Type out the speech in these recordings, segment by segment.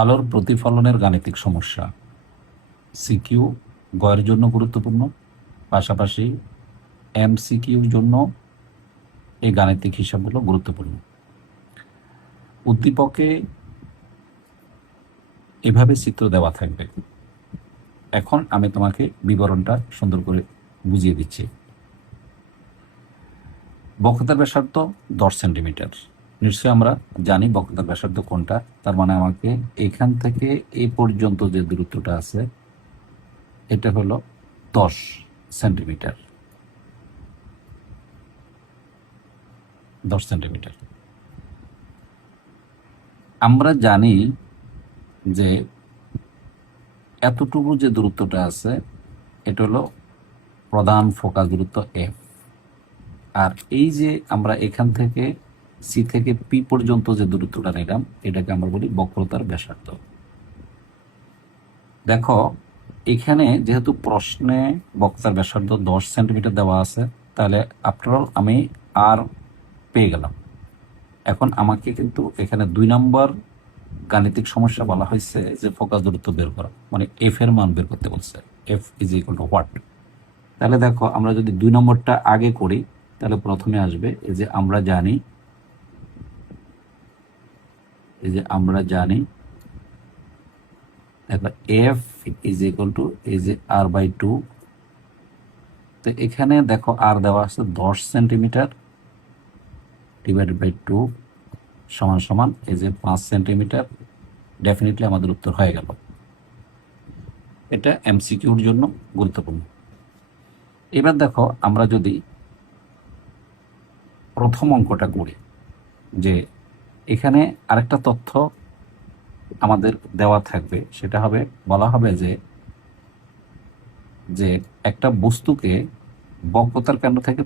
আলোর প্রতিফলনের গাণিতিক সমস্যা সিকিউ গয়ের জন্য গুরুত্বপূর্ণ, পাশাপাশি এমসিকিউর জন্য এই গাণিতিক হিসাবগুলো গুরুত্বপূর্ণ। উদ্দীপকে এভাবে চিত্র দেওয়া থাকবে। এখন আমি তোমাকে বিবরণটা সুন্দর করে বুঝিয়ে দিচ্ছি। বক্রতার ব্যাসার্ধ 10 সেন্টিমিটার। নিশ্চয়ই আমরা জানি বক্রতার ব্যাসার্ধ কোনটা। তার মানে আমাকে এখান থেকে এই পর্যন্ত যে দূরত্বটা আছে এটা হলো 10 সেন্টিমিটার। 10 সেন্টিমিটার। আমরা জানি যে এতটুকু যে দূরত্বটা আছে এটা হলো প্রধান ফোকাস দূরত্ব এফ। আর এই যে আমরা এখান থেকে সি থেকে পি পর্যন্ত যে দূরত্বটা নিলাম এটাকে আমরা বলি বক্রতার ব্যাসার্ধ। দেখো এখানে যেহেতু প্রশ্নে বক্রতার ব্যাসার্ধ 10 সেন্টিমিটার দেওয়া আছে, তাহলে আফটার অল আমি আর পেয়ে গেলাম। এখন আমাকে কিন্তু এখানে 2 নম্বর গাণিতিক সমস্যা বলা হয়েছে যে ফোকাস দূরত্ব বের করা, মানে এফ এর মান বের করতে বলছে, F is equal two what. তাহলে দেখো আমরা যদি 2 নম্বরটা আগে করি তাহলে প্রথমে আসবে এই যে আমরা জানি দেখো এফ ইজ ইকুয়াল টু এই যে আর বাই 2। তো এখানে দেখো আর দেওয়া আছে 10 সেন্টিমিটার ডিভাইডেড বাই 2 সমান সমান এই যে 5 সেন্টিমিটার। ডেফিনেটলি আমাদের উত্তর হয়ে গেল। এটা এমসিকিউর জন্য গুরুত্বপূর্ণ। এবার দেখো আমরা যদি প্রথম অঙ্কটা করি, যে এখানে আরেকটা তথ্য আমাদের দেওয়া থাকবে, সেটা হবে বলা হবে যে একটা বস্তুকে বক্রতার কেন্দ্র থেকে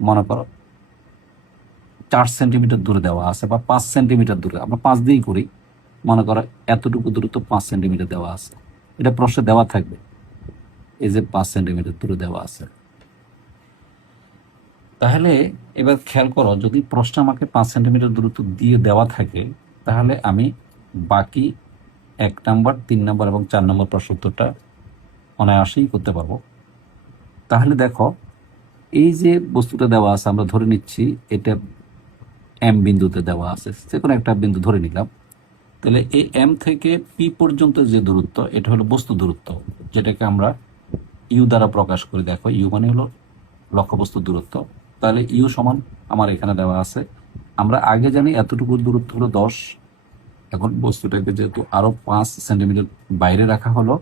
মনে করো 4 সেন্টিমিটার দূরে দেওয়া আছে বা 5 সেন্টিমিটার দূরে, আমরা 5 দিয়েই করি, মনে করো এতটুকু দূরত্ব 5 সেন্টিমিটার দেওয়া আছে। এটা প্রশ্নে দেওয়া থাকবে এই যে 5 সেন্টিমিটার দূরে দেওয়া আছে। তাহলে এবার খেয়াল করো, যদি প্রশ্ন আমাকে 5 সেন্টিমিটার দূরত্ব দিয়ে দেওয়া থাকে তাহলে আমি বাকি 1 নম্বর 3 নম্বর এবং 4 নম্বর প্রশ্ন উত্তরটা অনায়াসেই করতে পারবো। তাহলে দেখো এই যে বস্তুটা দেওয়া আছে, আমরা ধরে নিচ্ছি এটা এম বিন্দুতে দেওয়া আছে, যে কোনো একটা বিন্দু ধরে নিলাম। তাহলে এই এম থেকে পি পর্যন্ত যে দূরত্ব এটা হলো বস্তু দূরত্ব, যেটাকে আমরা ইউ দ্বারা প্রকাশ করি। দেখো ইউ মানে হলো লক্ষ্যবস্তু দূরত্ব। তাহলে ইউ সমান আমার এখানে দেওয়া আছে, আমরা আগে জানি এতটুকু দূরত্ব হলো 10। এখন বস্তুটাকে যেহেতু আরো 5 সেন্টিমিটার বাইরে রাখা হলো,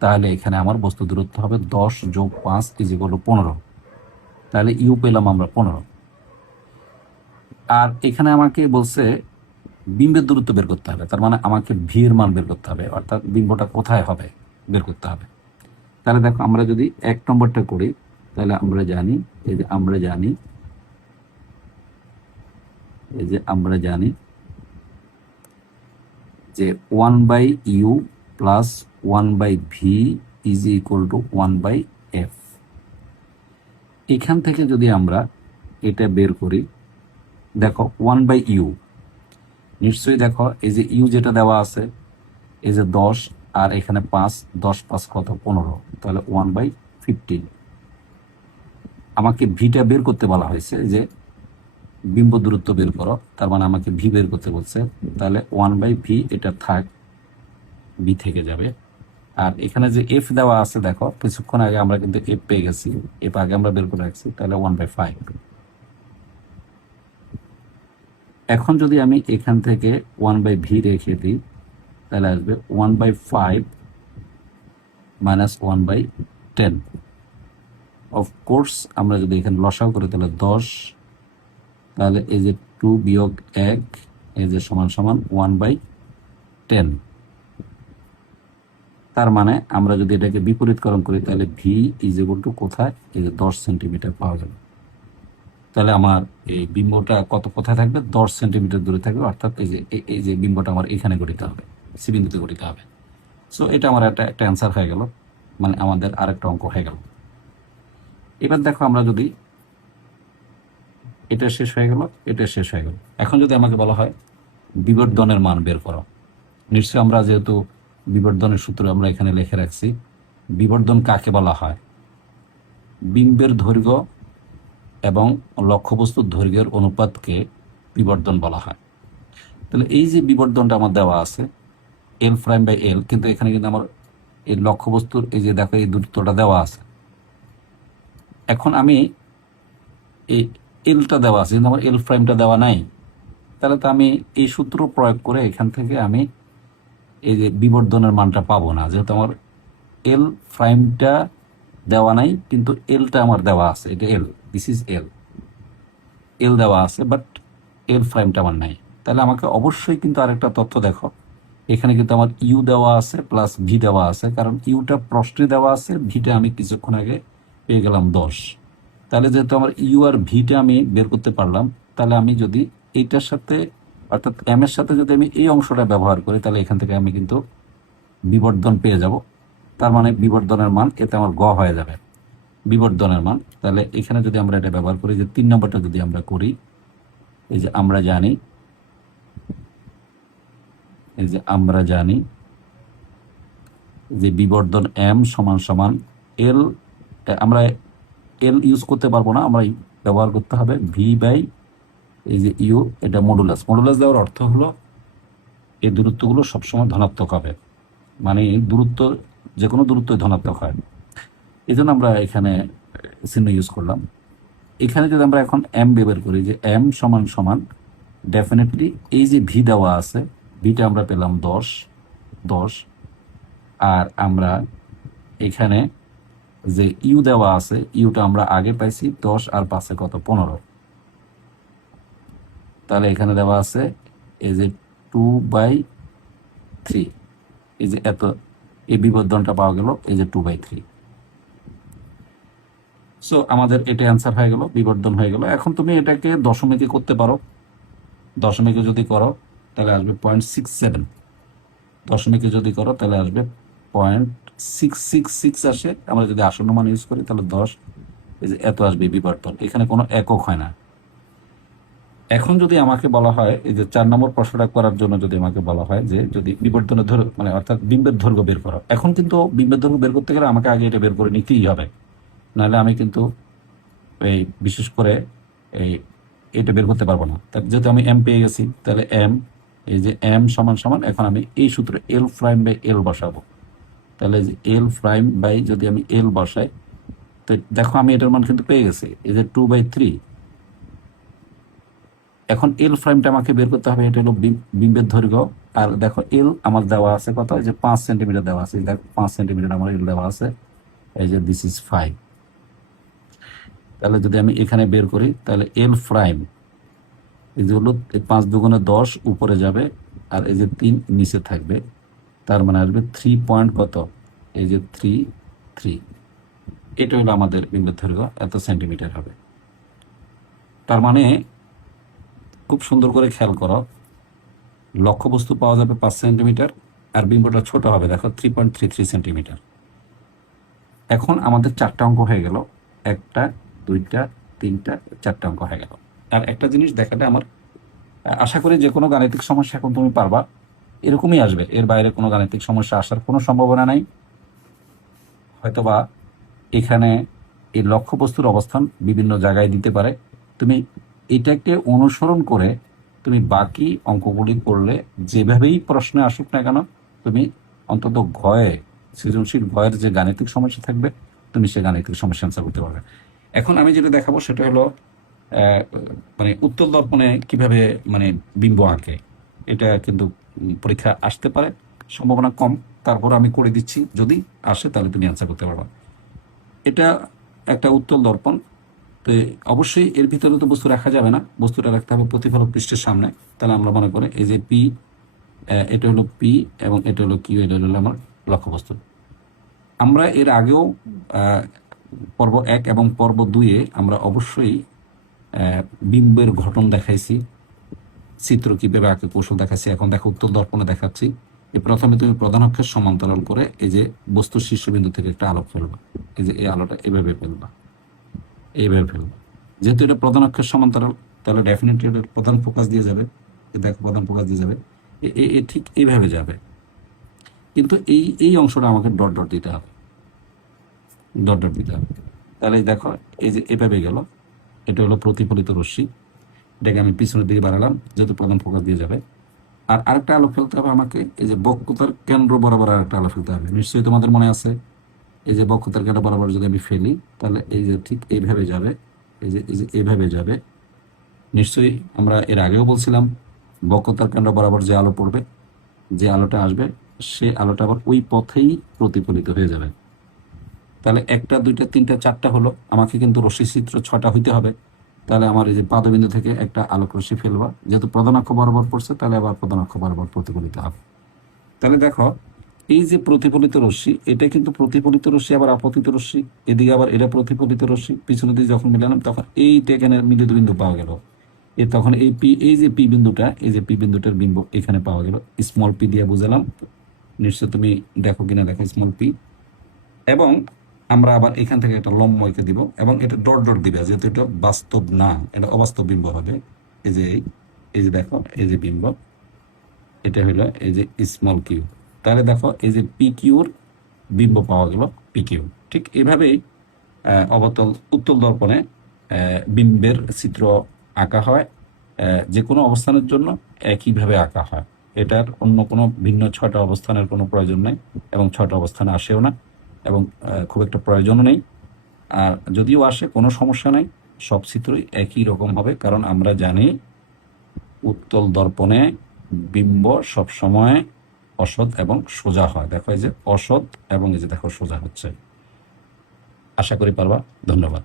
তাহলে এখানে আমার বস্তু দূরত্ব হবে 10 যোগ 5 ইজ ইকুয়াল টু 15। তাহলে ইউ পেলাম আমরা 15। আর এখানে আমাকে বলছে বিম্বের দূরত্ব বের করতে হবে, তার মানে আমাকে ভি এর মান বের করতে হবে, অর্থাৎ বিম্বটা কোথায় হবে বের করতে হবে। তাহলে দেখো আমরা যদি 1 নম্বরটা করি তাহলে আমরা জানি যে 1 by u plus 1 by v is equal to 1 by f. এখান থেকে যদি আমরা এটা বের করি, দেখো 1 বাই ইউ, নিশ্চয়ই দেখো এই যে ইউ যেটা দেওয়া আছে এই যে 10 আর এখানে 5, 10 5 কত 15, তাহলে 1 বাই 15। আমাকে ভিটা বের করতে বলা হয়েছে যে বিম্ব দূরত্ব বের করো, তার মানে আমাকে ভি বের করতে বলছে। তাহলে 1 বাই ভি এটা থাক, বি থেকে যাবে। আর এখানে যে এফ দেওয়া আছে, দেখো কিছুক্ষণ আগে আমরা কিন্তু এফ পেয়ে গেছি, এফ আগে আমরা বের করে রাখছি, তাহলে 1 বাই 5। এখন যদি আমি এখান থেকে 1 বাই ভি রেখে দিই তাহলে আসবে 1 বাই 5 মাইনাস 1 বাই 10। অফকোর্স আমরা যদি এখানে লসাও করি তাহলে 10, তাহলে এই যে 2 বিয়োগ 1 এই যে সমান সমান 1 বাই 10। তার মানে আমরা যদি এটাকে বিপরীতকরণ করি তাহলে ভি ইজ ইকুয়াল টু কোথায়, এই যে 10 সেন্টিমিটার পাওয়া যাবে। তাহলে আমার এই বিম্বটা কোথায় থাকবে, 10 সেন্টিমিটার দূরে থাকবে, অর্থাৎ এই যে বিম্বটা আমার এখানে গঠিত হবে, সি বিন্দুতে গঠিত হবে। সো এটা আমার একটা অ্যান্সার হয়ে গেল, মানে আমাদের আরেকটা অঙ্ক হয়ে গেল। এবার দেখো আমরা যদি এটা শেষ হয়ে গেল, এটা শেষ হয়ে গেল। এখন যদি আমাকে বলা হয় বিবর্ধনের মান বের করো, নিশ্চয়ই আমরা যেহেতু বিবর্ধনের সূত্র আমরা এখানে লিখে রাখছি, বিবর্ধন কাকে বলা হয়? বিম্বের দৈর্ঘ্য এবং লক্ষ্যবস্তুর দৈর্ঘ্যের অনুপাতকে বিবর্ধন বলা হয়। তাহলে এই যে বিবর্ধনটা আমার দেওয়া আছে এল প্রাইম বাই এল, কিন্তু এখানে কিন্তু আমার এই লক্ষ্যবস্তুর এই যে দেখো এই দূরত্বটা দেওয়া আছে। এখন আমি এই এলটা দেওয়া আছে কিন্তু আমার এল প্রাইমটা দেওয়া নাই, তাহলে তো আমি এই সূত্র প্রয়োগ করে এখান থেকে আমি এই যে বিবর্ধনের মানটা পাবো না, যেহেতু আমার এল প্রাইমটা দেওয়া নাই কিন্তু এলটা আমার দেওয়া আছে, এটা এল, দিস ইজ এল, এল দেওয়া আছে বাট এল প্রাইমটা আমার নাই। তাহলে আমাকে অবশ্যই কিন্তু আরেকটা তথ্য দেখো, এখানে কিন্তু আমার ইউ দেওয়া আছে প্লাস ভি দেওয়া আছে, কারণ ইউটা প্রশ্নে দেওয়া আছে, ভিটা আমি কিছুক্ষণ আগে পেয়ে গেলাম 10। তাহলে যেহেতু আমার ইউ আর ভিটা আমি বের করতে পারলাম, তাহলে আমি যদি এইটার সাথে অর্থাৎ এম এর সাথে যদি আমি এই অংশটা ব্যবহার করি, তাহলে এখান থেকে আমি কিন্তু বিবর্ধন পেয়ে যাব। তার মানে বিবর্ধনের মান এতে আমার গ হয়ে যাবে বিবর্ধনের মান। তাহলে এখানে যদি আমরা এটা ব্যবহার করি, যে 3 নম্বরটা যদি আমরা করি, এই যে আমরা জানি, এই যে আমরা জানি যে বিবর্ধন এম সমান সমান এল, আমরা এল ইউজ করতে পারবো না, আমরা ব্যবহার করতে হবে ভি বাই এই যে ইউ, এটা মডুলাস। মডুলাস দেওয়ার অর্থ হলো এই দূরত্বগুলো সবসময় ধনাত্মক হবে, মানে দূরত্ব যে কোনো দূরত্বই ধনাত্মক হয়, এই জন্য আমরা এখানে চিহ্ন ইউজ করলাম। এখানে যদি আমরা এখন এম বের করি, যে এম সমান সমান ডেফিনেটলি এই যে ভি দেওয়া আছে, ভিটা আমরা পেলাম 10, আর আমরা এখানে যে ইউ দেওয়া আছে, ইউটা আমরা আগে পাইছি 10 আর 5 কত 15, তাহলে এখানে দেওয়া আছে এই যে 2/3, এই যে এত এই বিবর্ধনটা পাওয়া গেল এই যে 2/3। সো আমাদের এটা অ্যান্সার হয়ে গেল, বিবর্ধন হয়ে গেল। এখন তুমি এটাকে দশমিকে করতে পারো, দশমিকে যদি করো তাহলে আসবে 0.67, দশমিকে যদি করো তাহলে আসবে 0.666 আসে। আমরা যদি আসন্ন মান ইউজ করি তাহলে 10, এই যে এত আসবে বিবর্ধন, এখানে কোনো একক হয় না। এখন যদি আমাকে বলা হয় এই যে 4 নম্বর প্রশ্নটা করার জন্য যদি আমাকে বলা হয় যে যদি বিবর্ধনের দৈর্ঘ্য মানে অর্থাৎ বিম্বের দৈর্ঘ্য বের করো, এখন কিন্তু বিম্বের দৈর্ঘ্য বের করতে গেলে আমাকে আগে এটা বের করে নিতেই হবে, নাহলে আমি কিন্তু এই বিশেষ করে এই এটা বের করতে পারবো না। যেহেতু আমি এম পেয়ে গেছি, তাহলে এম, এই যে এম সমান সমান, এখন আমি এই সূত্রে এল প্রাইম বাই এল বসাবো। তাহলে যে এল প্রাইম বাই যদি আমি এল বসাই, তো দেখো আমি এটার মান কিন্তু পেয়ে গেছি, এই যে 2/3। এখন এল প্রাইমটা আমাকে বের করতে হবে, এটা হলো বিম্বের দৈর্ঘ্য। আর দেখো এল আমার দেওয়া আছে কত, এই যে 5 সেন্টিমিটার দেওয়া আছে, দেখো 5 সেন্টিমিটার আমার এল দেওয়া আছে, এই যে দিস ইজ 5। তাহলে যদি আমি এখানে বের করি তাহলে এল প্রাইম এই যে হলো 5 দুগুণে 10 উপরে যাবে, আর এই যে 3 নিচে থাকবে, তার মানে আসবে 3 পয়েন্ট কত, এই যে 3, এটা হলো আমাদের বিম্বের দৈর্ঘ্য, এত সেন্টিমিটার হবে। তার মানে খুব সুন্দর করে খেয়াল করো, লক্ষ্যবস্তু পাওয়া যাবে 5 সেন্টিমিটার, আর বিম্বটা ছোট হবে দেখো 3.33 সেন্টিমিটার। এখন আমাদের 4টা অঙ্ক হয়ে গেল, 1টা 2টা 3টা 4টা অঙ্ক হয়ে গেল। আর একটা জিনিস দেখালে আমার আশা করি যে কোনো গাণিতিক সমস্যা এখন তুমি পারবা, এরকমই আসবে, এর বাইরে কোনো গাণিতিক সমস্যা আসার কোনো সম্ভাবনা নাই। হয়তোবা এখানে এই লক্ষ্যবস্তুর অবস্থান বিভিন্ন জায়গায় দিতে পারে, তুমি এটাকে অনুসরণ করে তুমি বাকি অঙ্কগুলি করলে যেভাবেই প্রশ্নে আসুক না কেন, তুমি অন্তত সৃজনশীল ঘয়ের যে গাণিতিক সমস্যা থাকবে তুমি সে গাণিতিক সমস্যা অ্যান্সার করতে পারবে। এখন আমি যেটা দেখাবো সেটা হলো মানে উত্তল দর্পণে কিভাবে মানে বিম্ব আঁকে। এটা কিন্তু পরীক্ষা আসতে পারে, সম্ভাবনা কম, তারপর আমি করে দিচ্ছি, যদি আসে তাহলে তুমি অ্যান্সার করতে পারবা। এটা একটা উত্তল দর্পণ, তো অবশ্যই এর ভিতরে তো বস্তু রাখা যাবে না, বস্তুটা রাখতে হবে প্রতিফলক পৃষ্ঠের সামনে। তাহলে আমরা মনে করি এই যে পি, এটা হলো পি এবং এটা হলো কিউ, এটা হলো আমার লক্ষ্যবস্তু। আমরা এর আগেও পর্ব 1 এবং পর্ব 2-এ আমরা অবশ্যই বিম্বের গঠন দেখাইছি, চিত্র কিভাবে আঁকে কৌশল দেখাচ্ছি। এখন দেখো উত্তল দর্পণে দেখাচ্ছি। প্রথমে তুমি প্রধান অক্ষের সমান্তরাল করে এই যে বস্তুর শীর্ষবিন্দু থেকে একটা আলো ফেলবা, এই যে এই আলোটা এভাবে ফেলবা, এইভাবে ফেলবা। যেহেতু এটা প্রধান অক্ষের সমান্তরাল, তাহলে ডেফিনেটলি এটা প্রধান ফোকাস দিয়ে যাবে, দেখো প্রধান ফোকাস দিয়ে যাবে। ঠিক এইভাবে যাবে, কিন্তু এই এই অংশটা আমাকে ডট ডট দিতে হবে, ডট ডট দিতে হবে। তাহলে দেখো এই যে এভাবে গেল, এটা হলো প্রতিফলিত রশ্মি, এটাকে আমি পিছনের দিকে বাড়ালাম যেহেতু প্রধান ফোকাস দিয়ে যাবে। আর আরেকটা আলো ফেলতে হবে আমাকে, এই যে বক্রতার কেন্দ্র বরাবর আরেকটা আলো ফেলতে হবে, নিশ্চয়ই তোমাদের মনে আছে। এই যে বক্রতার কেন্দ্র বরাবর যদি আমি ফেলি, তাহলে এই যে ঠিক এইভাবে যাবে, এই যে এইভাবে যাবে। নিশ্চয়ই আমরা এর আগেও বলছিলাম, বক্রতার কেন্দ্র বরাবর যে আলো পড়বে, যে আলোটা আসবে, সে আলোটা আবার ওই পথেই প্রতিফলিত হয়ে যাবে। তাহলে একটা, দুইটা, তিনটা, চারটা হলো, আমাকে কিন্তু রশ্মি চিত্র 6টা হইতে হবে। তাহলে আমার এই যে পাদবিন্দু থেকে একটা আলোক রশ্মি ফেলবা, যেহেতু প্রধান অক্ষ বরাবর পড়ছে, তাহলে আবার প্রধান অক্ষ বরাবর প্রতিফলিত হবে। তাহলে দেখো এই যে প্রতিফলিত রশ্মি, এটা কিন্তু প্রতিফলিত রশ্মি আবার আপতিত রশ্মি, এদিকে আবার এটা প্রতিফলিত রশ্মি, পিছনের দিকে যখন মিলালাম তখন এইটা এখানে মিলিত বিন্দু পাওয়া গেল। তখন এই যে পি বিন্দুটা, এই যে পি বিন্দুটার বিম্ব এখানে পাওয়া গেল, স্মল পি দিয়ে বুঝালাম। নিশ্চয় তুমি দেখো কিনা দেখো স্মল পি। এবং আমরা আবার এখান থেকে একটা লম্ব এঁকে দিব, এবং এটা ডট ডট দিবে, যেহেতু এটা বাস্তব না, এটা অবাস্তব বিম্ব হবে। এই যে দেখো এই যে বিম্ব, এটা হলো এই যে স্মল কিউ। তাহলে দেখো এই যে পি কিউর বিম্ব পাওয়া গেল, পি কিউ। ঠিক এভাবেই অবতল উত্তল দর্পণে বিম্বের চিত্র আঁকা হয়, যে কোনো অবস্থানের জন্য একইভাবে আঁকা হয়। এটার অন্য কোনো ভিন্ন 6টা অবস্থানের কোনো প্রয়োজন নেই, এবং 6টা অবস্থানে আসেও না, এবং খুব একটা প্রয়োজনও নেই। আর যদিও আসে কোনো সমস্যা নেই, সব চিত্রই একই রকম হবে, কারণ আমরা জানি উত্তল দর্পণে বিম্ব সবসময় অসৎ এবং সোজা হয়। দেখো এই যে অসৎ, এবং এই যে দেখো সোজা হচ্ছে। আশা করি পারবা। ধন্যবাদ।